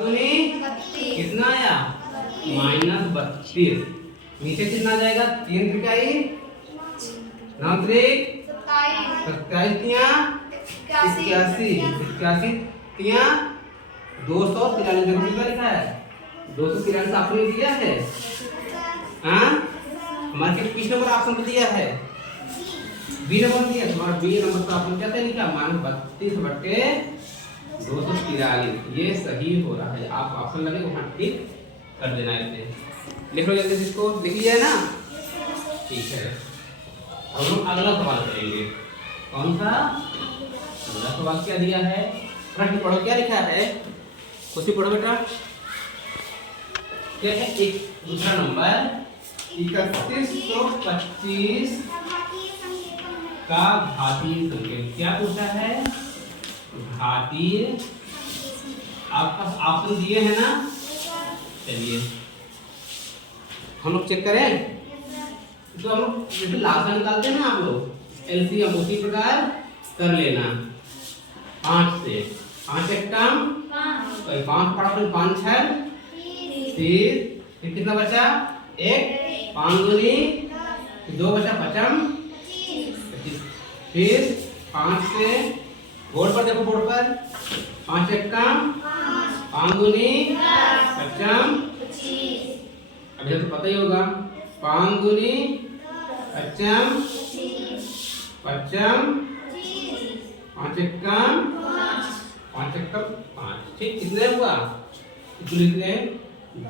कितना आया -32। नीचे कितना आ जाएगा 3 त्रिकाई 9 त्रिक 27 तिया 81 81 तिया 243 देखो कितना लिखा है 243 आपने दिया है। हाँ हमारे किस नंबर ऑप्शन को दिया है बी नंबर दिया तुम्हारा बी नंबर तो आपने क्या लिखा -32/243 ये सही हो रहा है। आप ऑप्शन लगे वहां टिक कर देना इसे लिख लो जल्दी इसको लिख लिया है ना ठीक है। अब हम अगला सवाल करेंगे कौन सा अगला सवाल क्या दिया है प्रश्न पढ़ो क्या लिखा है उसी पढ़ो बेटा क्या है एक दूसरा नंबर 3125 का घातीय संकेत क्या पूछा है घातीय आपका ऑप्शन दिए हैं ना चलिए हम लोग चेक करें तो हम लोग जैसे लासा निकालते हैं ना आप लोग एलसीएम उसी प्रकार कर लेना 5 से 5 एक कम 5 पड़ा 5 6 30 फिर कितना बचा 1 5 दूनी 2 बचा 55 फिर 5 से बोर्ड पर देखो बोर्ड पर 5 एक कम 5 दूनी 55 अभी तो पता ही होगा 5 दूनी 55 55 5 एक कम 5 एक कम 5 ठीक कितने हुआ कितने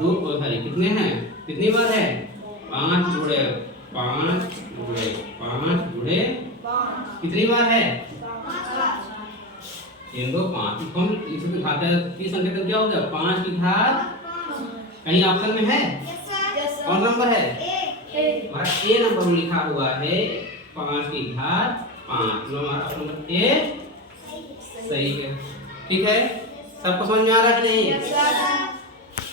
2 सॉरी कितने हैं कितनी बार है 5 जुड़े 5 जुड़े 5 जुड़े कितनी बार है 3 2 5 हम इसमें घात की संख्या क्या हो गया 5 की घात कहीं ऑप्शन में है कौन नंबर है हमारा ए नंबर में लिखा हुआ है 5 की घात 5 जो हमारा ऑप्शन नंबर ए सही है ठीक है सबको समझ में आ रहा है कि नहीं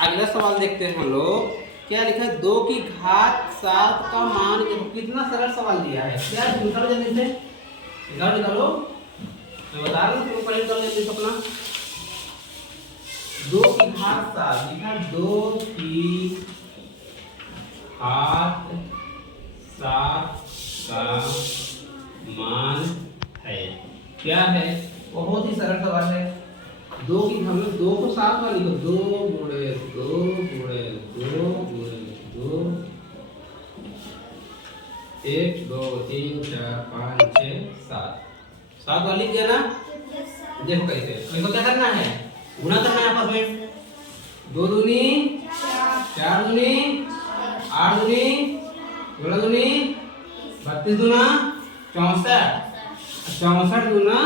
अगला सवाल देखते हैं हम लोग क्या लिखा है 2 की घात 7 का मान कितना सरल सवाल दिया है क्या निकालो जल्दी से निकालो मैं बता रहा हूँ तुम पढ़े कर लेते अपना 2 की घात 7 लिखा 2 की घात 7 का मान है क्या है बहुत ही सरल सवाल है 2 की हम लोग 2 को 7 वाली को 2 गुणे 2 गुणे 2 गुणे 2 1 2 3 4 5 6 7 7 वाली लिख दिया ना देखो कैसे इसको क्या करना है गुणा करना है आपस में 2 दूनी 4 दूनी 8 दूनी 16 दूनी 32 दूना 64 64 दूना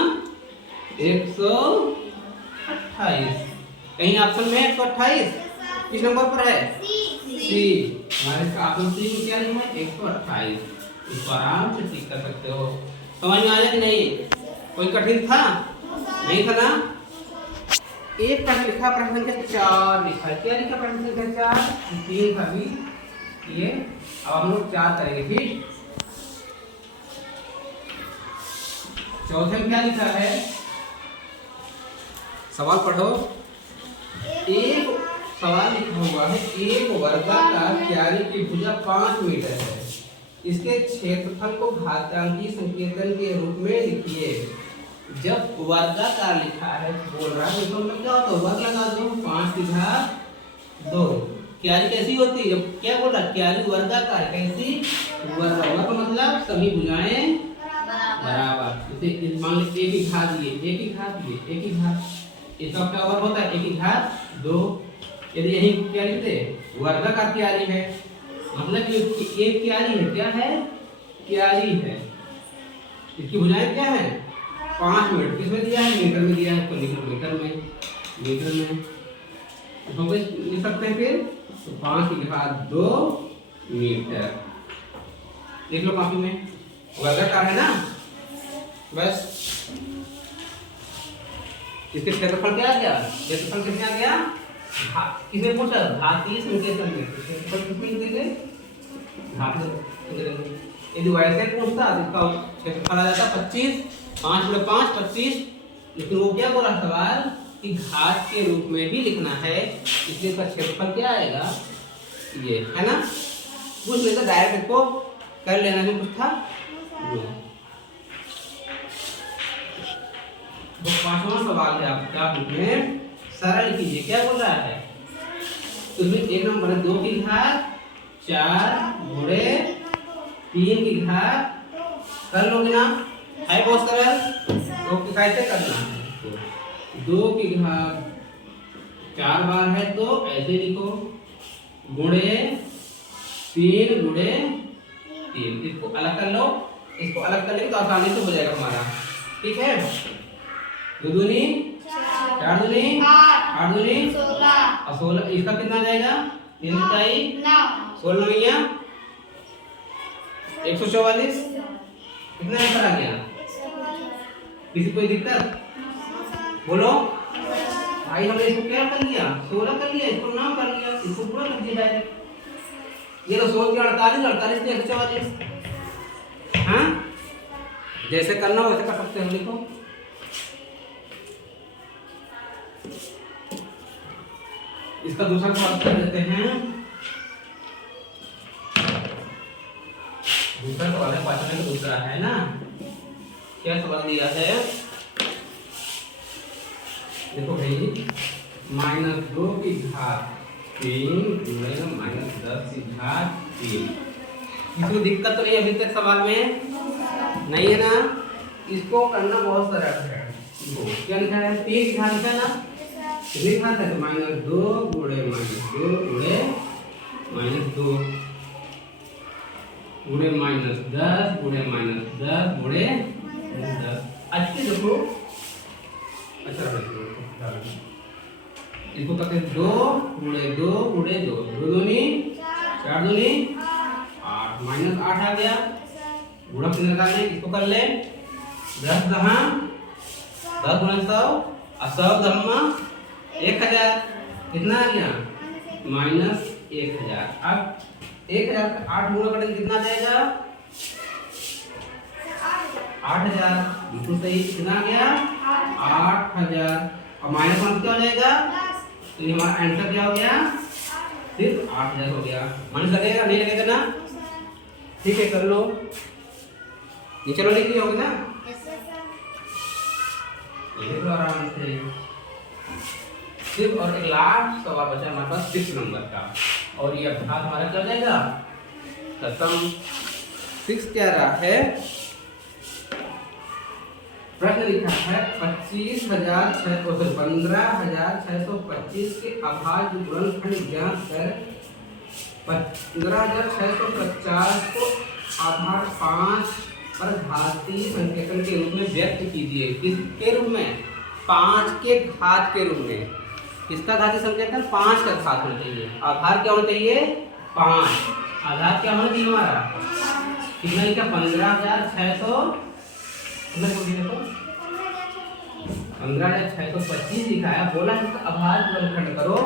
128 कहीं ऑप्शन में 128 किस नंबर पर है सी हमारे इसका ऑप्शन सी में क्या लिखा है 128 इसको आराम से ठीक कर सकते हो समझ में आया कि नहीं कोई कठिन था नहीं था ना एक प्रश्न लिखा प्रश्न संख्या 4 लिखा है क्या लिखा प्रश्न संख्या 4 3 था भी ये अब हम लोग 4 करेंगे ठीक चौथे में क्या लिखा है सवाल पढ़ो एक सवाल लिखा हुआ है एक वर्गाकार क्यारी की भुजा 5 मीटर है इसके क्षेत्रफल को घातांकी संकेतन के रूप में लिखिए जब वर्गाकार लिखा है बोल रहा है तो मतलब क्या होता है वर्ग लगा दो 5 की घात 2 क्यारी कैसी होती है जब क्या बोल रहा है क्यारी वर्गाकार कैसी वर्ग मतलब सभी भुजाएं बराबर इसे मान लो एक ही घात ये एक ही घात ये एक ही घात इसका क्या वर्ग होता है एक ही घात 2 यदि यही क्या लिखते वर्गाकार क्यारी है मतलब कि एक क्यारी है क्या है क्यारी है इसकी भुजाएं क्या है 5 मीटर किसमें दिया है मीटर में दिया है तो मीटर में हम लिख सकते हैं फिर तो 5 की घात 2 मीटर देख लो कॉपी में वर्गाकार है ना बस इसके क्षेत्रफल क्या आ गया क्षेत्रफल कितने आ गया किसने पूछा घातीय संकेतन में क्षेत्रफल कितने देंगे घातीय यदि वैसे पूछता तो इसका क्षेत्रफल आ जाता 25 5 × 5 25 लेकिन वो क्या बोला सवाल की घात के रूप में भी लिखना है, इसलिए इसका क्षेत्रफल क्या आएगा, ये है ना। कुछ नहीं तो डायरेक्ट इसको कर लेना जो कुछ था। तो पांचवा सवाल है आपका में सरल कीजिए, क्या बोल रहा है, तो इसमें एक नंबर है 2 की घात 4 गुणे 3 की घात, कर लोगे ना, है बहुत सरल। तो कैसे करना है, 2 की घात 4 बार है तो ऐसे लिखो, गुणे 3 गुणे 3, इसको अलग कर लो, इसको अलग कर लेंगे तो आसानी से हो जाएगा हमारा, ठीक है। 2 दूनी 4 दूनी 8 दूनी 16, इसका कितना आ जाएगा, 3 16 नैया 144, कितना आंसर आ गया, किसी कोई दिक्कत बोलो भाई। हमने इसको क्या कर लिया, 16 कर लिया, इसको 9 कर लिया, इसको पूरा कर दिया डायरेक्ट। ये तो 16 के 48 48 के 144, हाँ जैसे करना वैसे कर सकते हो, लिखो। इसका दूसरा सवाल कर देते हैं, दूसरा सवाल है 5वें का दूसरा है ना, क्या सवाल दिया है, देखो भाई, -2 की घात 3 गुणे -10 की घात 3, इसमें दिक्कत तो नहीं अभी तक सवाल में नहीं है ना, इसको करना बहुत सरल है। क्या लिखा है, 3 की घात है ना, कितनी घात है, -2 गुणे -2 गुणे -2 गुणे -10 गुणे -10 गुणे 10। अच्छे देखो, अच्छा इसको करते हैं 2 गुणे 2 गुणे 2, 2 दूनी 4 दूनी 8, -8 आ गया, गुणा कितने निकालने, इसको कर ले, 10 दहा 10 गुणा 100 और 100 दम्मा 1000, कितना आ गया, -1000। अब 1000 का 8 गुणा करेंगे कितना आ जाएगा, 8000, बिल्कुल सही, कितना आ गया 8000, और -1 क्या हो जाएगा, तो ये हमारा आंसर क्या हो गया, सिर्फ 8000 हो गया। मन लगेगा नहीं लगेगा ना, ठीक है कर लो, नीचे लो, लिख लिया होगा ना, ये तो आराम से। सिर्फ और एक लास्ट सवाल बचा हमारे पास 6 नंबर का, और ये अभ्यास हमारा क्या हो जाएगा खत्म। 6 क्या रहा है, प्रश्न लिखा है 15,625 के अभाज्य गुणनखंड ज्ञात कर 15,650 को आधार 5 पर घातीय संकेतन के रूप में व्यक्त कीजिए। किसके रूप में, 5 के घात के रूप में। किसका घातीय संकेतन, 5 का घात होना चाहिए। आधार क्या होना चाहिए, 5। आधार क्या होना चाहिए हमारा, कितना लिखा, 15,600, 15,625 लिखा है। बोला इसका अभाज्य गुणनखंड करो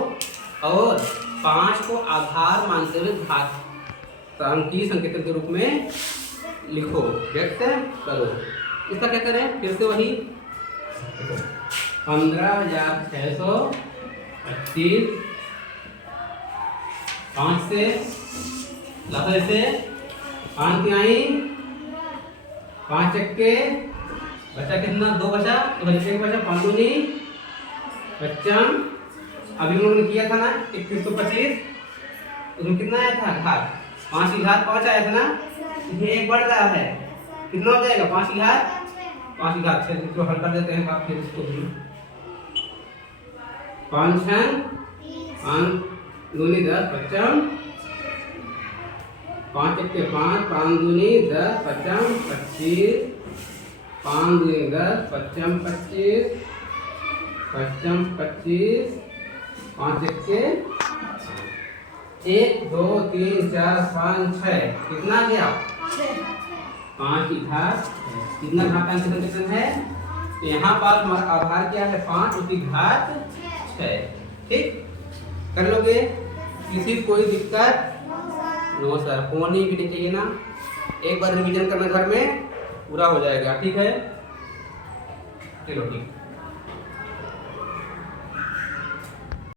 और 5 को आधार मानते हुए घातांकीय संकेतन के रूप में लिखो, व्यक्त करो। इसका क्या करें, फिर से वही 15,625 5 से लाते से 5 की आई, 5 चक्के बचा कितना, 2 बचा, तो 1 बचा, 5 दूनी 55। अभी हम लोगों ने किया था ना 2125, उसमें कितना आया था घात, 5 की घात 5 आया था ना, इसमें 1 बढ़ रहा है, कितना हो जाएगा, 5 की घात 6, इसको हल कर देते हैं आप, फिर इसको भी 5 दूनी 10 55, 5 चक्के 5, 5 दूनी 10 55 25, 5 दूनी 10 55 25 55 25, 5 चक्के 1 2 3 4 5 6, कितना गया 5 की घात, कितना घातांक संकेतन है, तो यहाँ पास हमारा आधार क्या है 5, उसकी घात 6। ठीक कर लोगे, किसी कोई दिक्कत, नो सर, होनी भी नहीं चाहिए ना, एक बार रिवीजन करना घर में पूरा हो जाएगा, ठीक है, चलो ठीक।